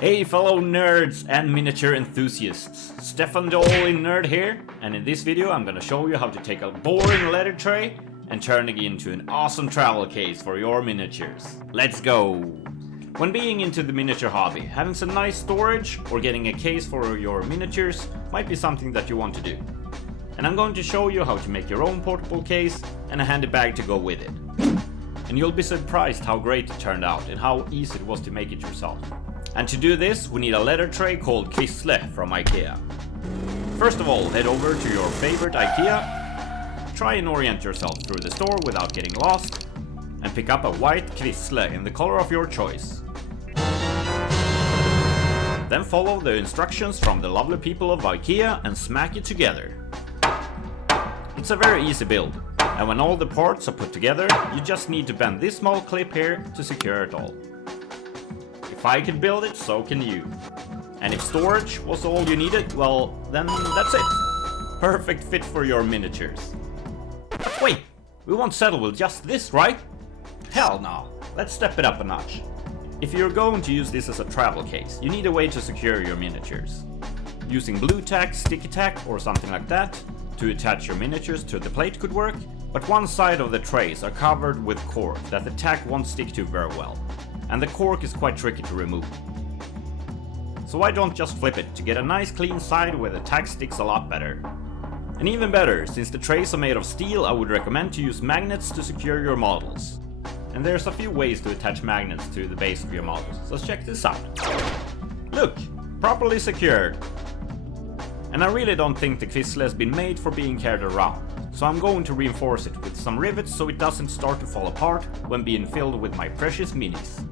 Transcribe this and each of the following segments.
Hey fellow nerds and miniature enthusiasts, Stefan the All-In Nerd here, and in this video I'm gonna show you how to take a boring letter tray and turn it into an awesome travel case for your miniatures. Let's go! When being into the miniature hobby, having some nice storage or getting a case for your miniatures might be something that you want to do. And I'm going to show you how to make your own portable case and a handy bag to go with it. And you'll be surprised how great it turned out and how easy it was to make it yourself. And to do this, we need a letter tray called Kvissle from IKEA. First of all, head over to your favorite IKEA, try and orient yourself through the store without getting lost, and pick up a white Kvissle in the color of your choice. Then follow the instructions from the lovely people of IKEA and smack it together. It's a very easy build, and when all the parts are put together, you just need to bend this small clip here to secure it all. If I could build it, so can you. And if storage was all you needed, well, then that's it. Perfect fit for your miniatures. But wait, we won't settle with just this, right? Hell no, let's step it up a notch. If you're going to use this as a travel case, you need a way to secure your miniatures. Using blue tack, sticky tack, or something like that to attach your miniatures to the plate could work, but one side of the trays are covered with cork that the tack won't stick to very well. And the cork is quite tricky to remove. So why don't just flip it to get a nice clean side where the tack sticks a lot better. And even better, since the trays are made of steel, I would recommend to use magnets to secure your models. And there's a few ways to attach magnets to the base of your models, so check this out. Look, properly secured. And I really don't think the Kvissle has been made for being carried around, so I'm going to reinforce it with some rivets so it doesn't start to fall apart when being filled with my precious minis.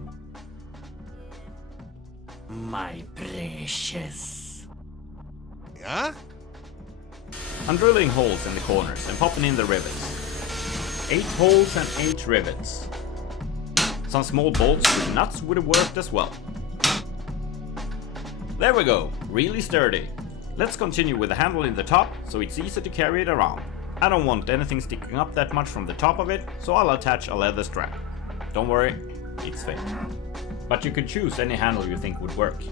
My precious. Yeah? I'm drilling holes in the corners and popping in the rivets. 8 holes and 8 rivets. Some small bolts with nuts would have worked as well. There we go, really sturdy. Let's continue with the handle in the top so it's easy to carry it around. I don't want anything sticking up that much from the top of it, so I'll attach a leather strap. Don't worry, it's fake. But you could choose any handle you think would work.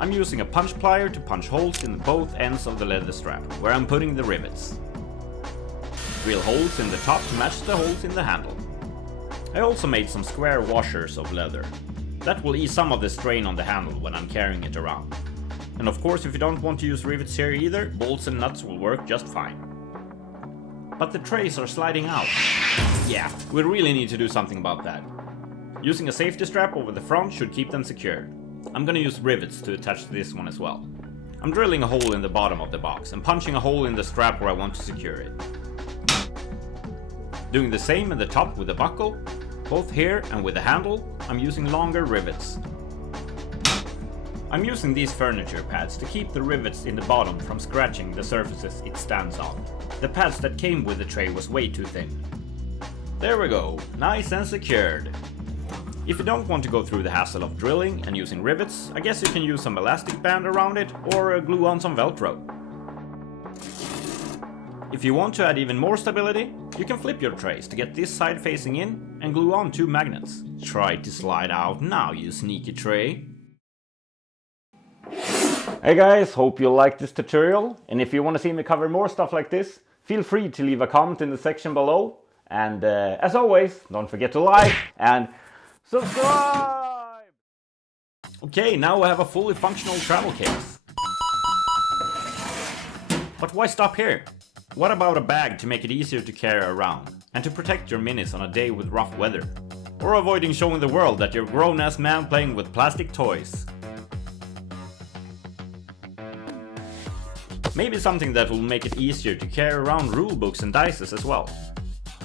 I'm using a punch plier to punch holes in both ends of the leather strap, where I'm putting the rivets. Drill holes in the top to match the holes in the handle. I also made some square washers of leather. That will ease some of the strain on the handle when I'm carrying it around. And of course, if you don't want to use rivets here either, bolts and nuts will work just fine. But the trays are sliding out. Yeah, we really need to do something about that. Using a safety strap over the front should keep them secured. I'm gonna use rivets to attach to this one as well. I'm drilling a hole in the bottom of the box and punching a hole in the strap where I want to secure it. Doing the same in the top with the buckle. Both here and with the handle, I'm using longer rivets. I'm using these furniture pads to keep the rivets in the bottom from scratching the surfaces it stands on. The pads that came with the tray was way too thin. There we go, nice and secured. If you don't want to go through the hassle of drilling and using rivets, I guess you can use some elastic band around it or glue on some Velcro. If you want to add even more stability, you can flip your trays to get this side facing in and glue on 2 magnets. Try to slide out now, you sneaky tray. Hey guys, hope you liked this tutorial, and if you want to see me cover more stuff like this, feel free to leave a comment in the section below. And as always, don't forget to like and subscribe! Okay, now we have a fully functional travel case. But why stop here? What about a bag to make it easier to carry around and to protect your minis on a day with rough weather? Or avoiding showing the world that you're a grown-ass man playing with plastic toys? Maybe something that will make it easier to carry around rulebooks and dices as well.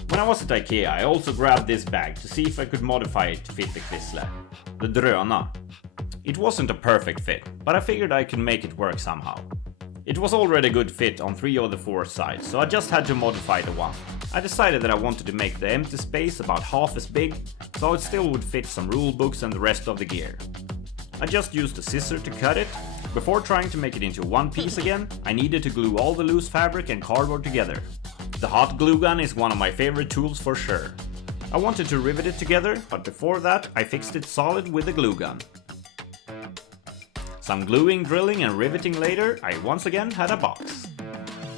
When I was at IKEA, I also grabbed this bag to see if I could modify it to fit the Kvissle, the Dröna. It wasn't a perfect fit, but I figured I could make it work somehow. It was already a good fit on 3 of the 4 sides, so I just had to modify the one. I decided that I wanted to make the empty space about half as big, so it still would fit some rulebooks and the rest of the gear. I just used a scissor to cut it. Before trying to make it into one piece again, I needed to glue all the loose fabric and cardboard together. The hot glue gun is one of my favorite tools for sure. I wanted to rivet it together, but before that I fixed it solid with the glue gun. Some gluing, drilling and riveting later, I once again had a box.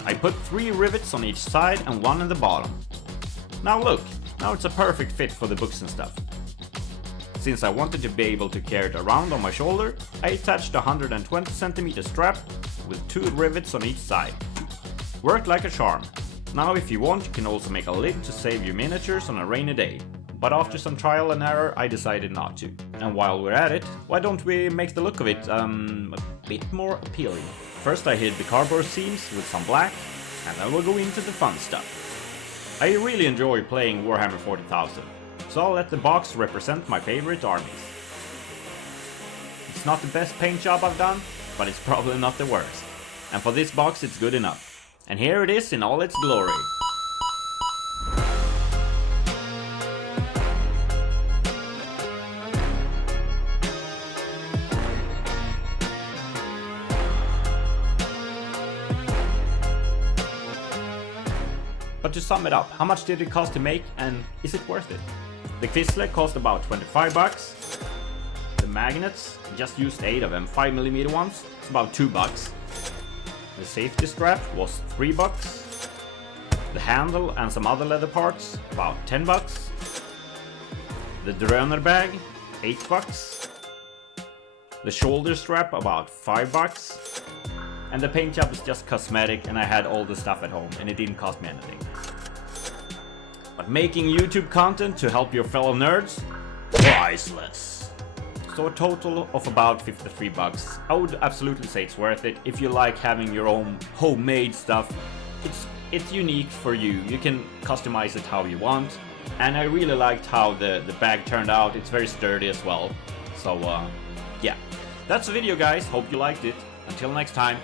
I put 3 rivets on each side and 1 in the bottom. Now look, now it's a perfect fit for the books and stuff. Since I wanted to be able to carry it around on my shoulder, I attached a 120cm strap with 2 rivets on each side. Worked like a charm. Now if you want, you can also make a lid to save your miniatures on a rainy day. But after some trial and error, I decided not to. And while we're at it, why don't we make the look of it a bit more appealing? First I hid the cardboard seams with some black, and then we'll go into the fun stuff. I really enjoy playing Warhammer 40,000, so I'll let the box represent my favorite armies. It's not the best paint job I've done, but it's probably not the worst. And for this box it's good enough. And here it is in all its glory. But to sum it up, how much did it cost to make and is it worth it? The Kvissle cost about 25 bucks. The magnets, I just used 8 of them, 5mm ones, it's about 2 bucks. The safety strap was 3 bucks. The handle and some other leather parts, about 10 bucks. The dröner bag, 8 bucks. The shoulder strap, about 5 bucks. And the paint job is just cosmetic and I had all the stuff at home and it didn't cost me anything. But making YouTube content to help your fellow nerds? Priceless! So a total of about 53 bucks. I would absolutely say it's worth it if you like having your own homemade stuff. It's unique for you. You can customize it how you want. And I really liked how the bag turned out. It's very sturdy as well. So yeah. That's the video guys. Hope you liked it. Until next time.